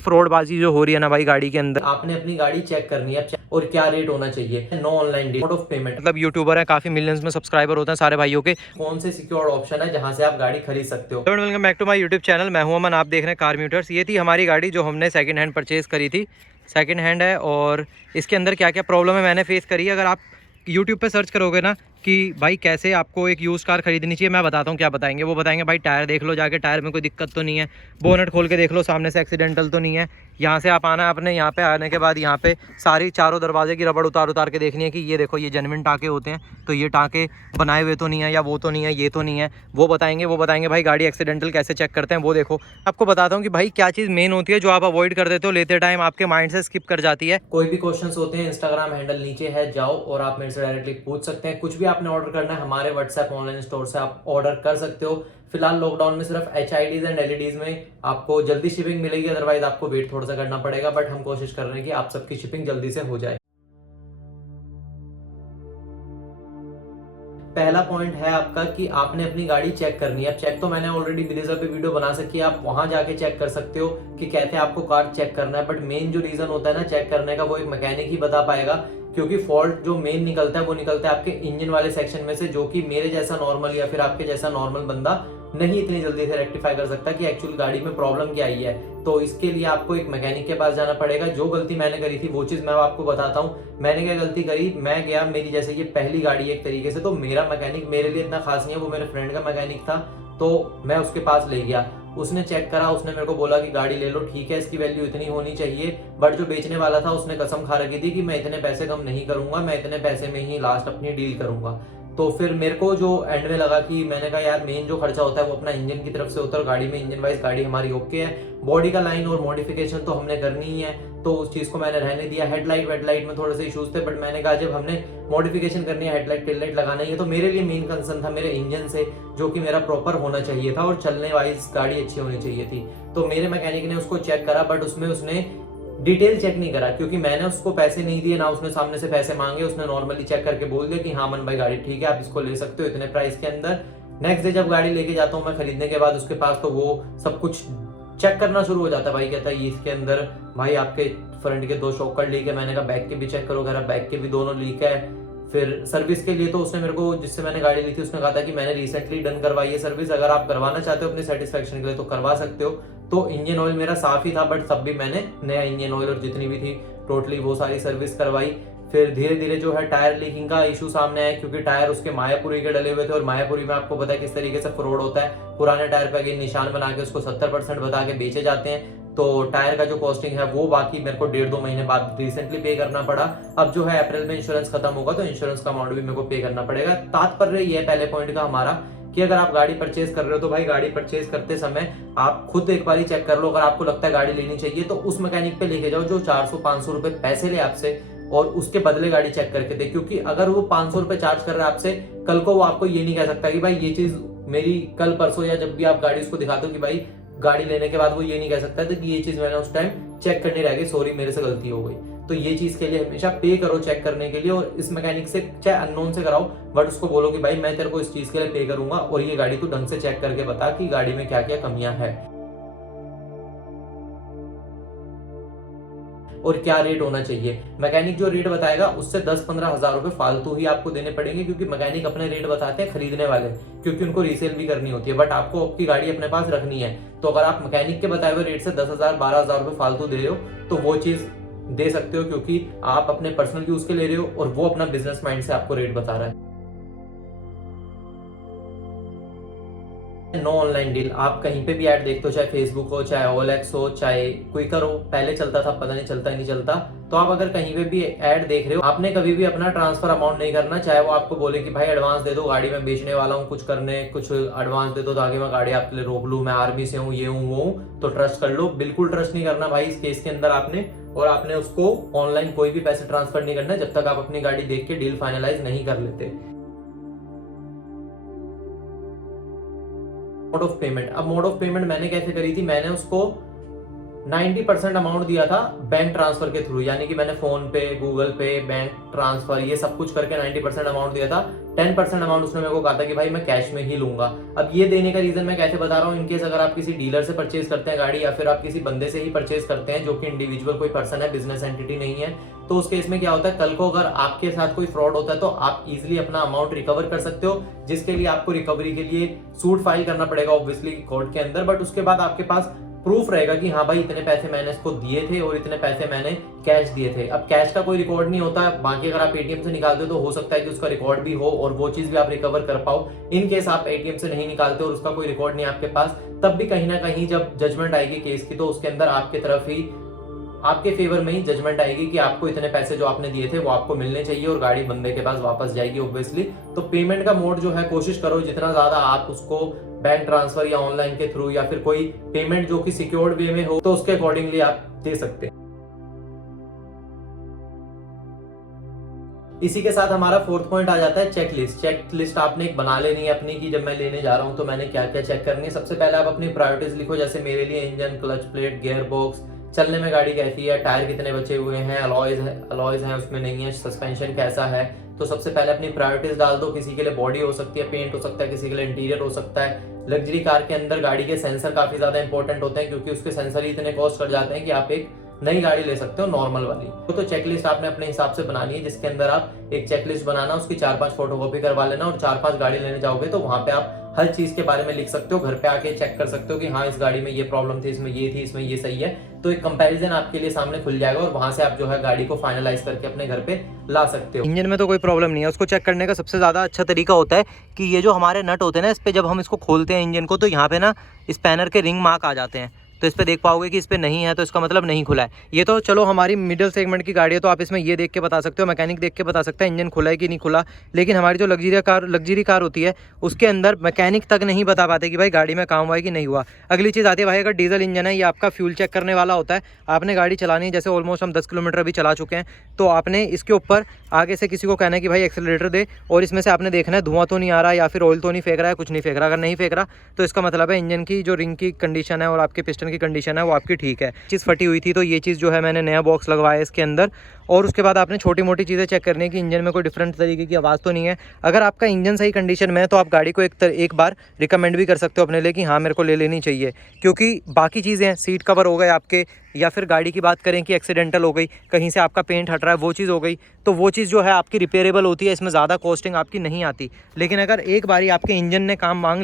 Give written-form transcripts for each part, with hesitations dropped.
फ्रॉडबाजी जो हो रही है ना भाई गाड़ी के अंदर। आपने अपनी गाड़ी चेक करनी है और क्या रेट होना चाहिए, no online deal, mode of payment, मतलब यूट्यूबर है, काफी मिलियंस में सब्सक्राइबर होते हैं सारे भाइयों के, कौन से सिक्योर्ड ऑप्शन है जहां से आप गाड़ी खरीद सकते हो। Welcome back to my YouTube channel, मैं हूं अमन, आप देख रहे हैं कार म्यूटर्स। ये थी हमारी गाड़ी जो हमने सेकंड हैंड परचेज करी थी, सेकंड हैंड है। और इसके अंदर क्या क्या प्रॉब्लम है मैंने फेस करी है। अगर आप यूट्यूब पे सर्च करोगे ना कि भाई कैसे आपको एक यूज़ कार खरीदनी चाहिए, मैं बताता हूँ क्या बताएंगे। वो बताएंगे भाई टायर देख लो जाके, टायर में कोई दिक्कत तो नहीं है, बोनट खोल के देख लो सामने से एक्सीडेंटल तो नहीं है। यहाँ से आप आना है अपने, यहाँ पे आने के बाद यहाँ पे सारी चारों दरवाजे की रबड़ उतार उतार के देखनी है कि ये देखो ये जेन्युइन टाँके होते हैं, तो ये टाँके बनाए हुए तो नहीं है, या वो तो नहीं है, ये तो नहीं है। वो बताएंगे भाई गाड़ी एक्सीडेंटल कैसे चेक करते हैं वो देखो। आपको बताता हूँ कि भाई क्या चीज़ मेन होती है जो आप अवॉइड कर देते हो, लेते टाइम आपके माइंड से स्किप कर जाती है। कोई भी क्वेश्चन होते हैं, इंस्टाग्राम हैंडल नीचे है, जाओ और आप मेरे से डायरेक्टली पूछ सकते हैं। कुछ भी आपने ऑर्डर करना है हमारे व्हाट्सएप ऑनलाइन स्टोर से आप ऑर्डर कर सकते हो। फिलहाल लॉकडाउन में सिर्फ HIDs एंड LEDs में आपको जल्दी शिपिंग मिलेगी, अदरवाइज आपको वेट थोड़ा सा करना पड़ेगा। बट हम कोशिश कर रहे हैं कि आप सबकी शिपिंग जल्दी से हो जाए। पहला पॉइंट है आपका कि आपने अपनी गाड़ी चेक करनी है। अब चेक तो मैंने ऑलरेडी ब्रेजर पे वीडियो बना सकी है, आप वहां जाके चेक कर सकते हो कि कैसे आपको कार चेक करना है। बट मेन जो रीजन होता है ना चेक करने का, वो एक मैकेनिक ही बता पाएगा, क्योंकि फॉल्ट जो मेन निकलता है वो निकलता है आपके इंजन वाले सेक्शन में से, जो कि मेरे जैसा नॉर्मल या फिर आपके जैसा नॉर्मल बंदा नहीं इतनी जल्दी से रेक्टिफाई कर सकता कि एक्चुअल गाड़ी में प्रॉब्लम क्या आई है। तो इसके लिए आपको एक मैकेनिक के पास जाना पड़ेगा। जो गलती मैंने करी थी वो चीज मैं आपको बताता हूँ। मैंने क्या गलती करी, मैं गया, मेरी जैसे ये पहली गाड़ी एक तरीके से, तो मेरा मैकेनिक मेरे लिए इतना खास नहीं है, वो मेरे फ्रेंड का मैकेनिक था, तो मैं उसके पास ले गया। उसने चेक करा, उसने मेरे को बोला कि गाड़ी ले लो, ठीक है इसकी वैल्यू इतनी होनी चाहिए। बट जो बेचने वाला था उसने कसम खा रखी थी कि मैं इतने पैसे कम नहीं करूंगा, मैं इतने पैसे में ही लास्ट अपनी डील करूंगा। तो फिर मेरे को जो एंड में लगा कि मैंने कहा यार मेन जो खर्चा होता है वो अपना इंजन की तरफ से होता है, और गाड़ी में इंजन वाइज गाड़ी हमारी ओके है, बॉडी का लाइन और मॉडिफिकेशन तो हमने करनी ही है, तो उस चीज को मैंने रहने दिया। हेडलाइट वेडलाइट में थोड़े से इश्यूज थे, बट मैंने कहा जब हमने मॉडिफिकेशन करनी है, हेडलाइट टेल लाइट लगाना ही है, तो मेरे लिए मेन कंसर्न था मेरे इंजन से, जो कि मेरा प्रॉपर होना चाहिए था और चलने वाइज गाड़ी अच्छी होनी चाहिए थी। तो मेरे मैकेनिक ने उसको चेक करा, बट उसमें उसने डिटेल चेक नहीं करा, क्योंकि मैंने उसको पैसे नहीं दिए ना, उसने सामने से पैसे मांगे। उसने नॉर्मली चेक करके बोल दिया कि हाँ मन भाई गाड़ी ठीक है, आप इसको ले सकते हो इतने प्राइस के अंदर। नेक्स्ट डे जब गाड़ी लेके जाता हूँ मैं खरीदने के बाद उसके पास, तो वो सब कुछ चेक करना शुरू हो जाता है। भाई कहता है ये इसके अंदर भाई आपके फ्रंट के 2 शॉकर लीक है। मैंने कहा बैक के भी चेक करो, कह रहा बैक के भी दोनों लीक है। फिर सर्विस के लिए तो उसने मेरे को, जिससे मैंने गाड़ी ली थी, उसने कहा था कि मैंने रिसेंटली डन करवाई है सर्विस, अगर आप करवाना चाहते हो अपने सेटिस्फेक्शन के लिए तो करवा सकते हो। तो इंजन ऑयल मेरा साफ ही था, बट तब भी मैंने नया इंजन ऑयल और जितनी भी थी टोटली वो सारी सर्विस करवाई। फिर धीरे धीरे जो है टायर लीकिंग का इशू सामने आया, क्योंकि टायर उसके मायापुरी के डले हुए थे, और मायापुरी में आपको पता है किस तरीके से फ्रॉड होता है। पुराने टायर पे अगेन निशान बना के उसको 70% बता के बेचे जाते हैं। तो टायर का जो कॉस्टिंग है वो बाकी मेरे को 1.5-2 महीने बाद रिसेंटली पे करना पड़ा। अब जो है अप्रैल में इंश्योरेंस खत्म होगा, तो इंश्योरेंस का अमाउंट भी मेरे को पे करना पड़ेगा। तात्पर्य ये है पहले पॉइंट का हमारा, कि अगर आप गाड़ी परचेज कर रहे हो तो भाई गाड़ी परचेज करते समय आप खुद एक बार चेक कर लो। अगर आपको लगता है गाड़ी लेनी चाहिए तो उस मैकेनिक पे लेके जाओ जो 400-500 रुपए पैसे ले आपसे, और उसके बदले गाड़ी चेक करके दे। क्योंकि अगर वो 500 रुपए चार्ज कर रहा है आपसे, कल को वो आपको ये नहीं कह सकता कि भाई ये चीज मेरी कल परसों, या जब भी आप गाड़ी उसको दिखाते हो कि भाई गाड़ी लेने के बाद वो ये नहीं कह सकता कि ये चीज मैंने उस टाइम चेक करनी रह गई, सॉरी मेरे से गलती हो गई। तो ये चीज के लिए हमेशा पे करो चेक करने के लिए, और इस मैकेनिक से चाहे अननोन से कराओ, बट उसको बोलो कि भाई मैं तेरे को इस चीज के लिए पे करूंगा, और ये गाड़ी तू ढंग से चेक करके बता कि गाड़ी में क्या क्या कमियां है और क्या रेट होना चाहिए। मैकेनिक जो रेट बताएगा उससे 10-15 हजार रुपए फालतू ही आपको देने पड़ेंगे, क्योंकि मैकेनिक अपने रेट बताते हैं खरीदने वाले, क्योंकि उनको रीसेल भी करनी होती है। बट आपको आपकी गाड़ी अपने पास रखनी है, तो अगर आप मैकेनिक के बताए हुए रेट से 10,000-12,000 रुपए फालतू दे रहे हो तो वो चीज दे सकते हो, क्योंकि आप अपने पर्सनल यूज के ले रहे हो और वो अपना बिजनेस माइंड से आपको रेट बता रहा है। नो ऑनलाइन डील, आप कहीं पे भी ऐड देखते हो, चाहे फेसबुक हो, चाहे OLX हो, चाहे क्विकर हो, पहले चलता था, पता नहीं चलता ही नहीं चलता। तो आप अगर कहीं पे भी ऐड देख रहे हो, आपने कभी भी अपना ट्रांसफर अमाउंट नहीं करना। चाहे वो आपको बोले कि भाई एडवांस दे दो, गाड़ी में बेचने वाला हूँ, कुछ करने, कुछ एडवांस दे दो ताकि मैं गाड़ी आपके लिए रोक लूँ, मैं आर्मी से हूँ, ये हूँ वो हूँ, तो ट्रस्ट कर लो। बिल्कुल ट्रस्ट नहीं करना भाई इस केस के अंदर आपने, और आपने उसको ऑनलाइन कोई भी पैसे ट्रांसफर नहीं करना जब तक आप अपनी गाड़ी देख के डील फाइनलाइज नहीं कर लेते। मोड ऑफ पेमेंट, अब मोड ऑफ पेमेंट मैंने कैसे करी थी, मैंने उसको 90% अमाउंट दिया था बैंक ट्रांसफर के थ्रू, यानी कि मैंने फोन पे, गूगल पे, बैंक ट्रांसफर, ये सब कुछ करके 90% अमाउंट दिया था। 10% अमाउंट उसने मेरे को कहा था कि भाई मैं कैश में ही लूंगा। अब ये देने का रीजन मैं कैसे बता रहा हूँ, इनकेस अगर आप किसी डीलर से परचेज करते हैं गाड़ी, या फिर आप किसी बंदे से ही परचेज करते हैं जो कि इंडिविजुअल कोई पर्सन है, बिजनेस एंटिटी नहीं है, तो उस केस में क्या होता है, कल को अगर आपके साथ कोई फ्रॉड होता है तो आप इजीली अपना अमाउंट रिकवर कर सकते हो, जिसके लिए आपको रिकवरी के लिए सूट फाइल करना पड़ेगा ऑब्वियसली कोर्ट के अंदर। बट उसके बाद आपके पास प्रूफ रहेगा कि हाँ भाई इतने पैसे मैंने इसको दिए थे और इतने पैसे मैंने कैश दिए थे। अब कैश का कोई रिकॉर्ड नहीं होता, बाकी अगर आप एटीएम से निकालते हो तो हो सकता है कि उसका रिकॉर्ड भी हो और वो चीज भी आप रिकवर कर पाओ। इन केस आप एटीएम से नहीं निकालते और उसका कोई रिकॉर्ड नहीं आपके पास, तब भी कहीं ना कहीं जब जजमेंट आएगी केस की तो उसके अंदर आपके तरफ ही, आपके फेवर में ही जजमेंट आएगी कि आपको इतने पैसे जो आपने दिए थे वो आपको मिलने चाहिए और गाड़ी बंदे के पास वापस जाएगी ऑब्वियसली। तो पेमेंट का मोड जो है कोशिश करो जितना ज्यादा आप उसको बैंक ट्रांसफर या ऑनलाइन के थ्रू या फिर कोई पेमेंट जो कि सिक्योर्ड वे में हो तो उसके अकॉर्डिंगली आप दे सकते हैं। इसी के साथ हमारा फोर्थ पॉइंट आ जाता है चेकलिस्ट। चेकलिस्ट आपने एक बना लेनी है अपनी कि जब मैं लेने जा रहा हूं तो मैंने क्या क्या चेक करनी है। सबसे पहले आप अपनी प्रायोरिटीज लिखो, जैसे मेरे लिए engine, clutch plate, gear box, चलने में गाड़ी कैसी है, टायर कितने बचे हुए हैं, अलॉयज है उसमें नहीं है, सस्पेंशन कैसा है। तो सबसे पहले अपनी प्रायोरिटीज डाल दो। किसी के लिए बॉडी हो सकती है, पेंट हो सकता है, किसी के लिए इंटीरियर हो सकता है। लग्जरी कार के अंदर गाड़ी के सेंसर काफी ज्यादा इंपॉर्टेंट होते हैं क्योंकि उसके सेंसर ही इतने कॉस्ट कर जाते हैं कि आप एक नई गाड़ी ले सकते हो नॉर्मल वाली। तो चेकलिस्ट आपने अपने हिसाब से बनानी है, जिसके अंदर आप एक चेकलिस्ट बनाना, उसकी 4-5 फोटोकॉपी करवा लेना और 4-5 गाड़ी लेने जाओगे तो वहां पे आप हर चीज के बारे में लिख सकते हो। घर पे आके चेक कर सकते हो कि हाँ इस गाड़ी में ये प्रॉब्लम थी, इसमें ये थी, इसमें ये सही है। तो एक कंपैरिजन आपके लिए सामने खुल जाएगा और वहां से आप जो है गाड़ी को फाइनलाइज करके अपने घर पे ला सकते हो। इंजन में तो कोई प्रॉब्लम नहीं है, उसको चेक करने का सबसे ज़्यादा अच्छा तरीका होता है कि ये जो हमारे नट होते हैं ना, इस पे जब हम इसको खोलते हैं इंजन को तो यहाँ पे ना स्पैनर के रिंग मार्क आ जाते हैं। तो इस पे देख पाओगे कि इस पे नहीं है तो इसका मतलब नहीं खुला है। ये तो चलो हमारी मिडिल सेगमेंट की गाड़ी है तो आप इसमें ये देख के बता सकते हो, मैकेनिक देख के बता सकता है इंजन खुला है कि नहीं खुला। लेकिन हमारी जो लग्जरी कार होती है उसके अंदर मैकेनिक तक नहीं बता पाते कि भाई गाड़ी में काम हुआ है कि नहीं हुआ। अगली चीज़ आती है भाई, अगर डीजल इंजन है ये आपका फ्यूल चेक करने वाला होता है। आपने गाड़ी चलानी है, जैसे ऑलमोस्ट हम 10 किलोमीटर अभी चला चुके हैं, तो आपने इसके ऊपर आगे से किसी को कहना है कि भाई एक्सेलरेटर दे और इसमें से आपने देखना है धुआं तो नहीं आ रहा या फिर ऑयल तो नहीं फेंक रहा है, कुछ नहीं फेंक रहा। अगर नहीं फेंक रहा तो इसका मतलब है इंजन की जो रिंग की कंडीशन है और आपके पिस्टन की कंडीशन है वो आपकी ठीक है। चीज़ फटी हुई थी तो ये चीज़ जो है मैंने नया बॉक्स लगवाया इसके अंदर। और उसके बाद आपने छोटी मोटी चीज़ें चेक करनी है कि इंजन में कोई डिफरेंट तरीके की आवाज़ तो नहीं है। अगर आपका इंजन सही कंडीशन में है तो आप गाड़ी को एक बार रिकमेंड भी कर सकते हो अपने लिए कि हाँ मेरे को ले लेनी चाहिए, क्योंकि बाकी चीज़ें सीट कवर हो गए आपके, या फिर गाड़ी की बात करें कि एक्सीडेंटल हो गई, कहीं से आपका पेंट हट रहा है, वो चीज़ हो गई, तो वो चीज़ जो है आपकी रिपेयरेबल होती है, इसमें ज़्यादा कॉस्टिंग आपकी नहीं आती। लेकिन अगर एक बारी आपके इंजन ने काम मांग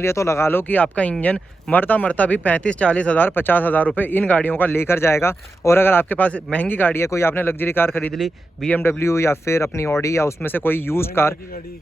लिया तो लगा लो कि आपका इंजन मरता भी 35-40 हज़ार 50 हज़ार रुपये इन गाड़ियों का लेकर जाएगा। और अगर आपके पास महंगी गाड़ी है, कोई आपने लग्जरी कार खरीद ली, BMW या फिर अपनी ऑडी या उसमें से कोई यूज्ड कार,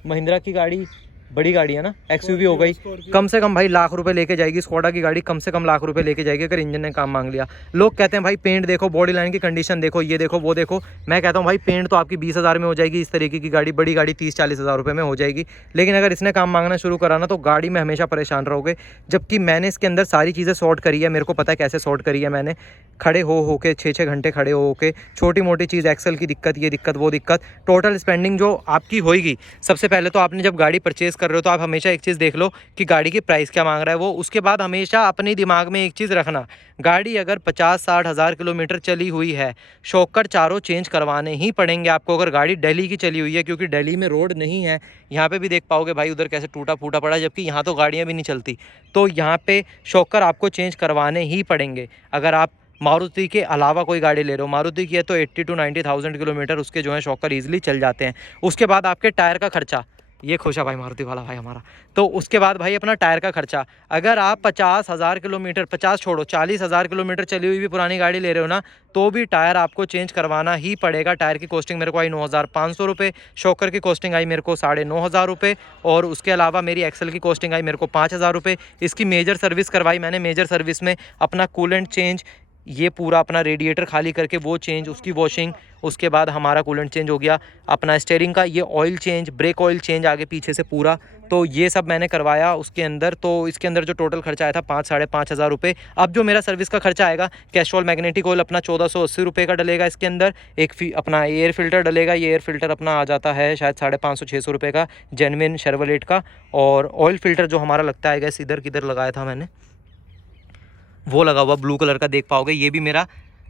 महिंद्रा की गाड़ी, बड़ी गाड़ी है ना, XUV हो गई, कम से कम भाई लाख रुपए लेके जाएगी। स्कोडा की गाड़ी कम से कम लाख रुपए लेके जाएगी अगर इंजन ने काम मांग लिया। लोग कहते हैं भाई पेंट देखो, बॉडी लाइन की कंडीशन देखो, ये देखो वो देखो। मैं कहता हूँ भाई पेंट तो आपकी 20 हज़ार में हो जाएगी, इस तरीके की गाड़ी, बड़ी गाड़ी 30-40 हज़ार रुपये में हो जाएगी। लेकिन अगर इसने काम मांगना शुरू करा ना तो गाड़ी में हमेशा परेशान रहोगे। जबकि मैंने इसके अंदर सारी चीज़ें सॉर्ट करी है, मेरे को पता है कैसे सॉर्ट करी है मैंने। खड़े हो के 6-6 घंटे खड़े हो के छोटी मोटी चीज़, एक्सल की दिक्कत, ये दिक्कत वो दिक्कत, टोटल स्पेंडिंग जो आपकी होगी। सबसे पहले तो आपने जब गाड़ी परचेज़ कर रहे हो तो आप हमेशा एक चीज़ देख लो कि गाड़ी की प्राइस क्या मांग रहा है वो। उसके बाद हमेशा अपने दिमाग में एक चीज़ रखना, गाड़ी अगर 50-60 हज़ार किलोमीटर चली हुई है, शॉकर चारों चेंज करवाने ही पड़ेंगे आपको। अगर गाड़ी दिल्ली की चली हुई है, क्योंकि दिल्ली में रोड नहीं है, यहाँ पे भी देख पाओगे भाई उधर कैसे टूटा फूटा पड़ा है, जबकि यहाँ तो गाड़ियाँ भी नहीं चलती, तो यहाँ पे शॉकर आपको चेंज करवाने ही पड़ेंगे। अगर आप मारुति के अलावा कोई गाड़ी ले रहे हो, मारुति की है तो 80 to 90,000 किलोमीटर उसके जो है शॉकर ईजिली चल जाते हैं। उसके बाद आपके टायर का खर्चा, ये खुश है भाई मारुति वाला भाई हमारा, तो उसके बाद भाई अपना टायर का खर्चा। अगर आप 50 हज़ार किलोमीटर, 50 छोड़ो 40 हज़ार किलोमीटर चली हुई भी पुरानी गाड़ी ले रहे हो ना, तो भी टायर आपको चेंज करवाना ही पड़ेगा। टायर की कॉस्टिंग मेरे को आई 9,500 रुपये, शॉकर की कॉस्टिंग आई मेरे को 9,500 रुपये, और उसके अलावा मेरी एक्सल की कॉस्टिंग आई मेरे को 5,000 रुपये। इसकी मेजर सर्विस करवाई मैंने, मेजर सर्विस में अपना कूलेंट चेंज, ये पूरा अपना रेडिएटर खाली करके वो चेंज, उसकी वॉशिंग, उसके बाद हमारा कूलेंट चेंज हो गया, अपना स्टीयरिंग का ये oil change, brake oil change आगे पीछे से पूरा, तो ये सब मैंने करवाया उसके अंदर। तो इसके अंदर जो टोटल खर्चा आया था 5-5.5 हज़ार रुपये। अब जो मेरा सर्विस का खर्चा आएगा, कैस्ट्रॉल मैग्नेटिक ऑयल अपना 1480 रुपये का डलेगा इसके अंदर। अपना एयर फिल्टर डलेगा, ये एयर फिल्टर अपना आ जाता है शायद 550-600 रुपये का, जेन्युइन शेवरलेट का। और ऑयल फिल्टर जो हमारा लगता है गैस, इधर किधर लगाया था मैंने, वो लगा हुआ ब्लू कलर का देख पाओगे, ये भी मेरा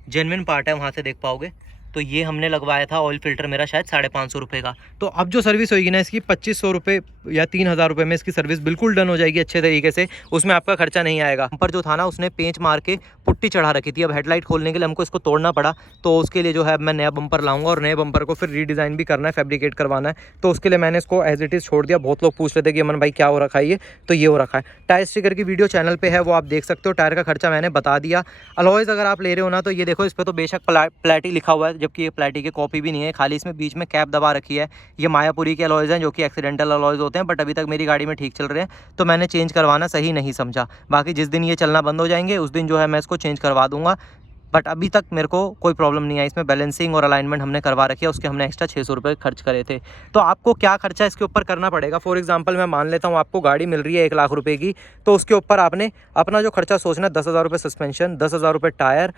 जेन्युइन पार्ट है, वहाँ से देख पाओगे। तो ये हमने लगवाया था ऑयल फिल्टर मेरा शायद 550 रुपये का। तो अब जो सर्विस होगी ना इसकी 2500 रुपये या 3000 रुपये में इसकी सर्विस बिल्कुल डन हो जाएगी अच्छे तरीके से, उसमें आपका खर्चा नहीं आएगा। बम्पर जो था ना उसने पेंच मार के पुट्टी चढ़ा रखी थी, अब हेडलाइट खोलने के लिए हमको इसको तोड़ना पड़ा, तो उसके लिए जो है मैं नया बम्पर लाऊंगा और नए बम्पर को फिर रीडिज़ाइन भी करना है, फैब्रिकेट करवाना है, तो उसके लिए मैंने इसको एज इट इज़ छोड़ दिया। बहुत लोग पूछ रहे थे कि अमन भाई क्या हो रखा है ये, तो ये हो रखा है। टायर स्टिकर की वीडियो चैनल पे है, वो आप देख सकते हो। टायर का खर्चा मैंने बता दिया। अलॉयज़ अगर आप ले रहे हो ना तो ये देखो इस पर तो बेशक प्लैटी लिखा हुआ है, जबकि ये प्लैटी की कॉपी भी नहीं है, खाली इसमें बीच में कैप दबा रखी है। ये मायापुरी के अलॉयज़ हैं जो कि एक्सीडेंटल अलॉयज़ होते हैं, बट अभी तक मेरी गाड़ी में ठीक चल रहे हैं, तो मैंने चेंज करवाना सही नहीं समझा। बाकी जिस दिन ये चलना बंद हो जाएंगे उस दिन जो है मैं इसको चेंज करवा दूंगा, बट अभी तक मेरे को कोई प्रॉब्लम नहीं है। इसमें बैलेंसिंग और अलाइनमेंट हमने करवा रखी है, उसके हमने एक्स्ट्रा 600 रुपये खर्च करे थे। तो आपको क्या खर्चा इसके ऊपर करना पड़ेगा, फॉर एग्जांपल मैं मान लेता हूँ आपको गाड़ी मिल रही है 1 लाख रुपए की, तो उसके ऊपर आपने अपना जो खर्चा सोचना है 10,000 रुपये सस्पेंशन, 10,000 रुपये टायर,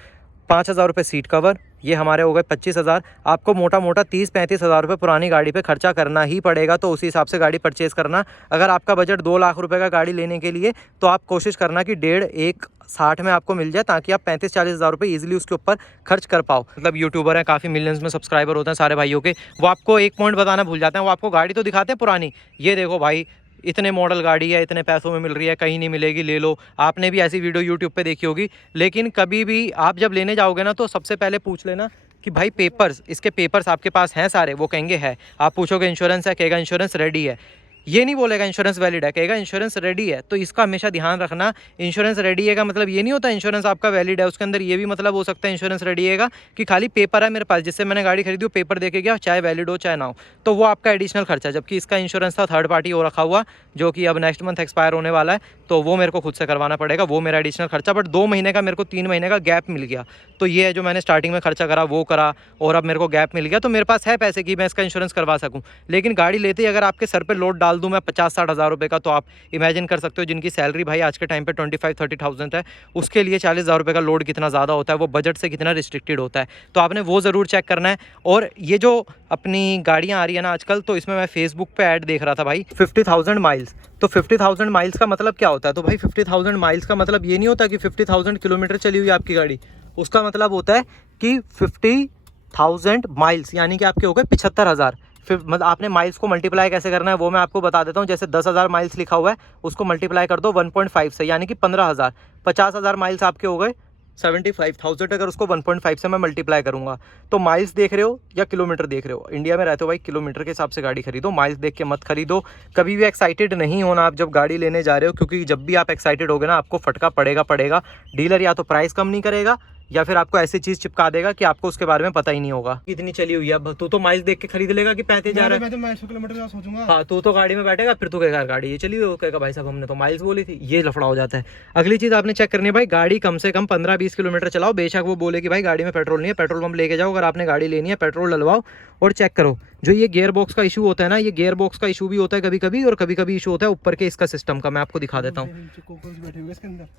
5,000 रुपये सीट कवर, ये हमारे हो गए 25,000। आपको मोटा मोटा 30-35 हज़ार रुपये पुरानी गाड़ी पे खर्चा करना ही पड़ेगा, तो उसी हिसाब से गाड़ी परचेज़ करना। अगर आपका बजट 2 लाख रुपए का गाड़ी लेने के लिए, तो आप कोशिश करना कि 1.5-1.60 में आपको मिल जाए, ताकि आप 35-40 हज़ार रुपये ईजिली उसके ऊपर खर्च कर पाओ। मतलब यूट्यूबर हैं, काफ़ी मिलियंस में सब्सक्राइबर होते हैं सारे भाइयों के, वो आपको एक पॉइंट बताना भूल जाते हैं, वो आपको गाड़ी तो दिखाते हैं पुरानी, ये देखो भाई इतने मॉडल गाड़ी है, इतने पैसों में मिल रही है, कहीं नहीं मिलेगी, ले लो। आपने भी ऐसी वीडियो यूट्यूब पे देखी होगी, लेकिन कभी भी आप जब लेने जाओगे ना तो सबसे पहले पूछ लेना कि भाई पेपर्स, इसके पेपर्स आपके पास हैं सारे, वो कहेंगे है। आप पूछोगे इंश्योरेंस है, कहेगा इंश्योरेंस रेडी है, ये नहीं बोलेगा इंश्योरेंस वैलिड है, कहेगा इंश्योरेंस रेडी है। तो इसका हमेशा ध्यान रखना, इंश्योरेंस रेडी है का मतलब ये नहीं होता इंश्योरेंस आपका वैलिड है, उसके अंदर ये भी मतलब हो सकता है इंश्योरेंस रेडी है कि खाली पेपर है मेरे पास, जिससे मैंने गाड़ी खरीदी वो पेपर देके गया, चाहे वैलिड हो चाहे ना हो, तो वो आपका एडिशनल खर्चा। जबकि इसका इंश्योरेंस था थर्ड पार्टी हो रखा हुआ, जो कि अब नेक्स्ट मंथ एक्सपायर होने वाला है, तो वो मेरे को खुद से करवाना पड़ेगा, वो मेरा एडिशनल खर्चा। बट 2 महीने का मेरे को 3 महीने का गैप मिल गया, तो ये है जो मैंने स्टार्टिंग में खर्चा करा वो करा, और अब मेरे को गैप मिल गया, तो मेरे पास है पैसे कि मैं इसका इंश्योरेंस करवा सकूँ। लेकिन गाड़ी लेते ही अगर आपके सर पर लोड डाल दूँ मैं 50-60 हज़ार रुपये का, तो आप इमेजिन कर सकते हो जिनकी सैलरी भाई आज के टाइम पे 25-30,000 है, उसके लिए 40,000 रुपये का लोड कितना ज़्यादा होता है, वो बजट से कितना रिस्ट्रिक्टेड होता है। तो आपने वो ज़रूर चेक करना है। और ये जो अपनी गाड़ियाँ आ रही है ना आजकल, तो इसमें मैं फेसबुक पे ऐड देख रहा था भाई 50,000 माइल्स। तो 50,000 माइल्स का मतलब क्या होता है, तो भाई 50,000 माइल्स का मतलब ये नहीं होता कि 50,000 किलोमीटर चली हुई आपकी गाड़ी, उसका मतलब होता है कि 50,000 माइल्स यानी कि आपके हो गए 75,000। फिर मतलब आपने माइल्स को मल्टीप्लाई कैसे करना है वो मैं आपको बता देता हूँ। जैसे 10,000 माइल्स लिखा हुआ है, उसको मल्टीप्लाई कर दो 1.5 से, यानी कि 15,000। 50,000 माइल्स आपके हो गए 75,000, अगर उसको 1.5 से मैं मल्टीप्लाई करूंगा। तो माइल्स देख रहे हो या किलोमीटर देख रहे हो, इंडिया में रहते हो भाई, किलोमीटर के हिसाब से गाड़ी खरीदो, माइल्स देख के मत खरीदो। कभी भी एक्साइटेड नहीं होना आप जब गाड़ी लेने जा रहे हो, क्योंकि जब भी आप एक्साइटेड होगे ना आपको फटका पड़ेगा। डीलर या तो प्राइस कम नहीं करेगा या फिर आपको ऐसी चीज चिपका देगा कि आपको उसके बारे में पता ही नहीं होगा। कितनी चली हुई है, तू तो माइल्स देख के खरीद लेगा कि 35,000 है, मैं तो 100 किलोमीटर का सोचूंगा। हाँ, तू तो गाड़ी में बैठेगा, फिर तू कहेगा गाड़ी ये चली हुई, कहेगा भाई साहब हमने तो माइल्स बोली थी, ये लफड़ा हो जाता है। अगली चीज आपने चेक करनी है भाई, गाड़ी कम से कम 15-20 किलोमीटर चलाओ। बेशक वो बोले कि भाई गाड़ी में पेट्रोल नहीं है, पेट्रोल पंप लेके जाओ, अगर आपने गाड़ी लेनी है पेट्रोल डलवाओ और चेक करो। जो ये गियर बॉक्स का इशू होता है ना, ये गियर बॉक्स का इशू भी होता है कभी कभी, और कभी कभी इशू होता है ऊपर के इसका सिस्टम का। मैं आपको दिखा देता हूँ,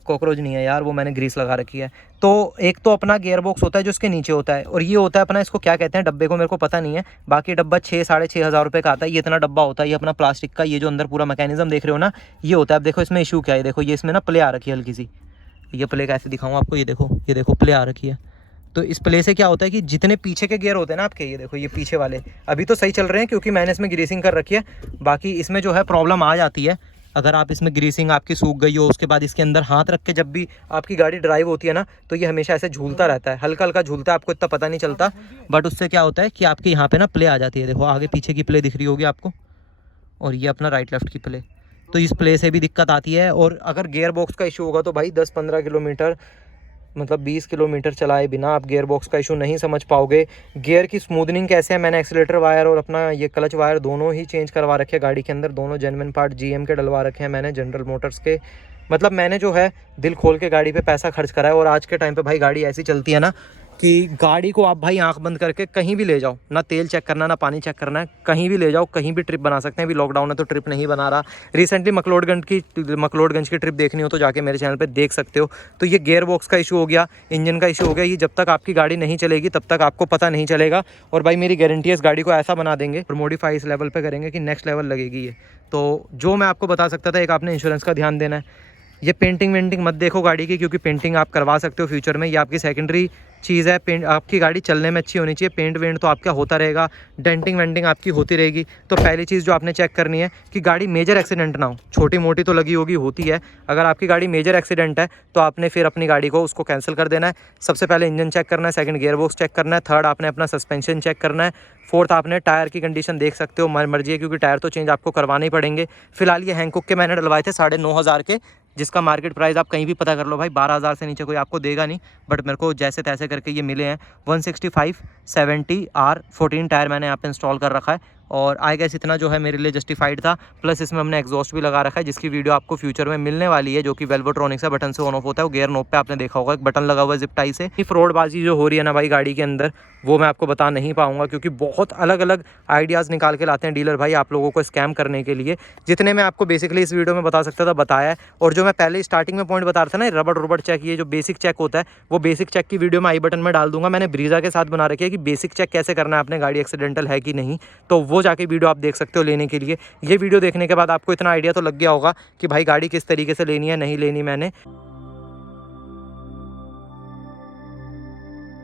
कॉकरोच नहीं है यार, वो मैंने ग्रीस लगा रखी है। तो एक तो अपना गियर बॉक्स होता है जो इसके नीचे होता है, और ये होता है अपना, इसको क्या कहते हैं डब्बे को मेरे को पता नहीं है, बाकी डब्बा 6-6.5 हज़ार रुपये का आता है। ये इतना डब्बा होता है, ये अपना प्लास्टिक का, ये जो अंदर पूरा मैकेनिज्म देख रहे हो ना ये होता है। अब देखो इसमें इशू क्या है, देखो ये इसमें ना प्ले आ रखी है हल्की सी, ये प्ले कैसे दिखाऊँ आपको, ये देखो प्ले आ रखी है। तो इस प्ले से क्या होता है कि जितने पीछे के गियर होते हैं ना आपके, ये देखो ये पीछे वाले अभी तो सही चल रहे हैं क्योंकि मैंने इसमें ग्रीसिंग कर रखी है। बाकी इसमें जो है प्रॉब्लम आ जाती है, अगर आप इसमें ग्रीसिंग आपकी सूख गई हो, उसके बाद इसके अंदर हाथ रख के जब भी आपकी गाड़ी ड्राइव होती है ना, तो ये हमेशा ऐसे झूलता रहता है, हल्का हल्का झूलता है, आपको इतना पता नहीं चलता। बट उससे क्या होता है कि आपके यहाँ पे ना प्ले आ जाती है, देखो आगे पीछे की प्ले दिख रही होगी आपको, और ये अपना राइट लेफ्ट की प्ले, तो इस प्ले से भी दिक्कत आती है। और अगर गियर बॉक्स का इशू होगा तो भाई 10-15 किलोमीटर मतलब 20 किलोमीटर चलाए बिना आप गियर बॉक्स का इशू नहीं समझ पाओगे। गियर की स्मूथनिंग कैसे है, मैंने एक्सीलेटर वायर और अपना ये क्लच वायर दोनों ही चेंज करवा रखे हैं गाड़ी के अंदर, दोनों जेन्युइन पार्ट जीएम के डलवा रखे हैं मैंने, जनरल मोटर्स के। मतलब मैंने जो है दिल खोल के गाड़ी पे पैसा खर्च करा है। और आज के टाइम पे भाई गाड़ी ऐसी चलती है ना कि गाड़ी को आप भाई आंख बंद करके कहीं भी ले जाओ, ना तेल चेक करना ना पानी चेक करना है, कहीं भी ले जाओ, कहीं भी ट्रिप बना सकते हैं। अभी लॉकडाउन है तो ट्रिप नहीं बना रहा। रिसेंटली मकलोडगंज की ट्रिप देखनी हो तो जाके मेरे चैनल पे देख सकते हो। तो ये गियर बॉक्स का इशू हो गया, इंजन का इशू हो गया, ये जब तक आपकी गाड़ी नहीं चलेगी तब तक आपको पता नहीं चलेगा। और भाई मेरी गारंटी है इस गाड़ी को ऐसा बना देंगे और मॉडिफाई इस लेवल पर करेंगे कि नेक्स्ट लेवल लगेगी ये। तो जो मैं आपको बता सकता था, एक आपने इंश्योरेंस का ध्यान देना है, ये पेंटिंग वेंटिंग मत देखो गाड़ी की, क्योंकि पेंटिंग आप करवा सकते हो फ्यूचर में, ये आपकी सेकेंडरी चीज़ है। पेंट आपकी गाड़ी चलने में अच्छी होनी चाहिए, पेंट वेंट तो आपका होता रहेगा, डेंटिंग वेंटिंग आपकी होती रहेगी। तो पहली चीज़ जो आपने चेक करनी है कि गाड़ी मेजर एक्सीडेंट ना हो, छोटी मोटी तो लगी होगी, होती है। अगर आपकी गाड़ी मेजर एक्सीडेंट है तो आपने फिर अपनी गाड़ी को उसको कैंसिल कर देना है। सबसे पहले इंजन चेक करना है, सेकंड गियर बॉक्स चेक करना है, थर्ड आपने अपना सस्पेंशन चेक करना है, फोर्थ आपने टायर की कंडीशन देख सकते हो, मर्जी है, क्योंकि टायर तो चेंज आपको करवाने ही पड़ेंगे। फिलहाल ये हैंकॉक के मैंने डलवाए थे 9,500 के, जिसका मार्केट प्राइस आप कहीं भी पता कर लो भाई, 12,000 से नीचे कोई आपको देगा नहीं। बट मेरे को जैसे तैसे करके ये मिले हैं। 165/70R14 टायर मैंने यहाँ पे इंस्टॉल कर रखा है, और आई गेस इतना जो है मेरे लिए जस्टिफाइड था। प्लस इसमें हमने एग्जॉस्ट भी लगा रखा है, जिसकी वीडियो आपको फ्यूचर में मिलने वाली है, जो कि वेल्वोट्रॉनिक से बटन से ऑन ऑफ होता है। वो गियर नोब पे आपने देखा होगा एक बटन लगा हुआ है जिप टाई से। फ्रॉडबाजी जो हो रही है ना भाई गाड़ी के अंदर, वो मैं आपको बता नहीं पाऊंगा, क्योंकि बहुत अलग अलग आइडियाज़ निकाल के लाते हैं डीलर भाई आप लोगों को स्कैम करने के लिए। जितने मैं आपको बेसिकली इस वीडियो में बता सकता था बताया है। और जो मैं पहले स्टार्टिंग में पॉइंट बता रहा था ना, रबड़ चेक, ये जो बेसिक चेक होता है, वो बेसिक चेक की वीडियो मैं आई बटन में डाल दूंगा। मैंने ब्रीजा के साथ बना रखी है कि बेसिक चेक कैसे करना है आपने, गाड़ी एक्सीडेंटल है कि नहीं, तो वो जाके वीडियो आप देख सकते हो लेने के लिए। ये वीडियो देखने के बाद आपको इतना आइडिया तो लग गया होगा कि भाई गाड़ी किस तरीके से लेनी है, नहीं लेनी। मैंने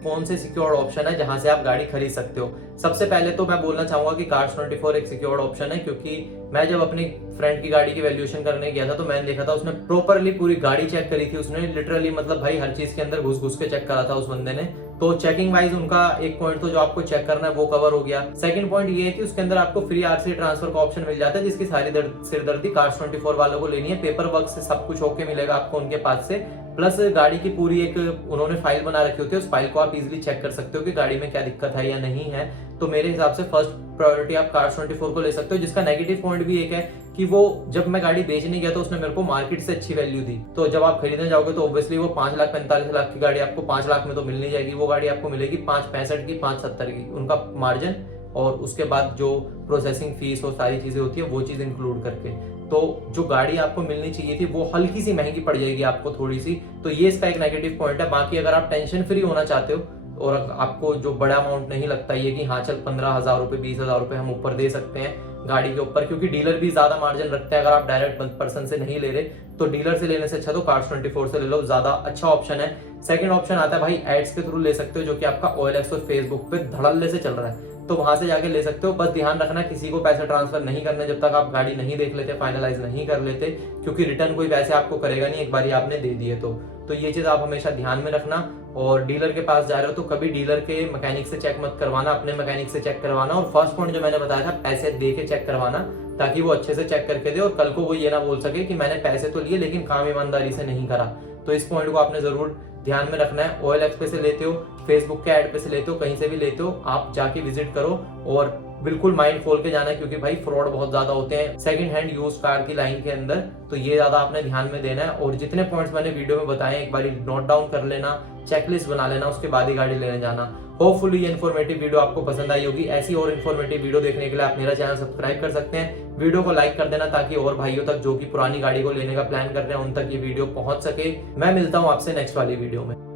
कौन से सिक्योर्ड ऑप्शन है जहां से आप गाड़ी खरीद सकते हो। सबसे पहले तो मैं बोलना चाहूंगा कि Cars24 एक सिक्योर्ड ऑप्शन है, क्योंकि मैं जब अपनी फ्रेंड की गाड़ी की वैल्यूएशन करने गया था तो मैंने देखा था उसने प्रॉपरली पूरी गाड़ी चेक करी थी। उसने लिटरली मतलब भाई हर चीज के अंदर घुस घुस के चेक करा था उस बंदे ने। तो चेकिंग वाइज उनका एक पॉइंट तो जो आपको चेक करना है वो कवर हो गया। सेकंड पॉइंट ये है कि उसके अंदर आपको फ्री आरसी ट्रांसफर का ऑप्शन मिल जाता है, जिसकी सारी सिरदर्दी Cars24 वालों को लेनी है। पेपर वर्क से सब कुछ होके मिलेगा आपको उनके पास से। प्लस गाड़ी की पूरी एक उन्होंने फाइल बना रखी होती है, उस फाइल को आप इजीली चेक कर सकते हो कि गाड़ी में क्या दिक्कत है या नहीं है। तो मेरे हिसाब से फर्स्ट प्रायोरिटी आप Cars24 को ले सकते हो। जिसका नेगेटिव पॉइंट भी एक है कि वो जब मैं गाड़ी बेचने गया तो उसने मेरे को मार्केट से अच्छी वैल्यू दी। तो जब आप खरीदने जाओगे तो ऑब्वियसली वो 5,45,00,000 की गाड़ी आपको 5 लाख में तो मिल नहीं जाएगी। वो गाड़ी आपको मिलेगी 5,65 की, 5,70 की, उनका मार्जिन, और उसके बाद जो प्रोसेसिंग फीस और सारी चीजें होती है वो चीज इंक्लूड करके। तो जो गाड़ी आपको मिलनी चाहिए थी वो हल्की सी महंगी पड़ जाएगी आपको थोड़ी सी। तो ये इसका एक नेगेटिव पॉइंट है। बाकी अगर आप टेंशन फ्री होना चाहते हो और आपको जो बड़ा अमाउंट नहीं लगता ये कि हाँ चल 15,000 रुपए 20,000 रुपए हम ऊपर दे सकते हैं गाड़ी के ऊपर, क्योंकि डीलर भी ज्यादा मार्जिन रखते हैं। अगर आप डायरेक्ट पर्सन से नहीं ले रहे तो डीलर से लेने से अच्छा तो Cars24 से ले लो, ज्यादा अच्छा ऑप्शन है। सेकंड ऑप्शन आता है भाई एड्स के थ्रू ले सकते हो, जो कि आपका OLX और फेसबुक पे धड़ल्ले से चल रहा है, तो वहां से जाके ले सकते हो। बस ध्यान रखना किसी को पैसे ट्रांसफर नहीं करने जब तक आप गाड़ी नहीं देख लेते, फाइनलाइज नहीं कर लेते, क्योंकि रिटर्न कोई पैसे आपको करेगा नहीं एक बार आपने दे दिए तो ये चीज आप हमेशा ध्यान में रखना। और डीलर के पास जा रहे हो तो कभी डीलर के मैकेनिक से चेक मत करवाना, अपने मैकेनिक से चेक करवाना। और फर्स्ट पॉइंट जो मैंने बताया था, पैसे दे के चेक करवाना, ताकि वो अच्छे से चेक करके दे और कल को वो ये ना बोल सके कि मैंने पैसे तो लिए लेकिन काम ईमानदारी से नहीं करा। तो इस पॉइंट को आपने जरूर ध्यान में रखना है। OLX पे से लेते हो, फेसबुक के ऐड पे से लेते हो, कहीं से भी लेते हो, आप जाके विजिट करो और बिल्कुल माइंड खोल के जाना है, क्योंकि भाई फ्रॉड बहुत ज्यादा होते हैं सेकंड हैंड यूज कार की लाइन के अंदर। तो ये ज्यादा आपने ध्यान में देना है। और जितने पॉइंट्स मैंने वीडियो में बताए एक बार नोट डाउन कर लेना, चेकलिस्ट बना लेना, उसके बाद ही गाड़ी लेने जाना। होपफुली ये इन्फॉर्मेटिव वीडियो आपको पसंद आई होगी। ऐसी और इन्फॉर्मेटिव वीडियो देखने के लिए आप मेरा चैनल सब्सक्राइब कर सकते हैं, वीडियो को लाइक कर देना ताकि और भाइयों तक जो कि पुरानी गाड़ी को लेने का प्लान कर रहे हैं उन तक ये वीडियो पहुंच सके। मैं मिलता हूं आपसे नेक्स्ट वाली वीडियो में।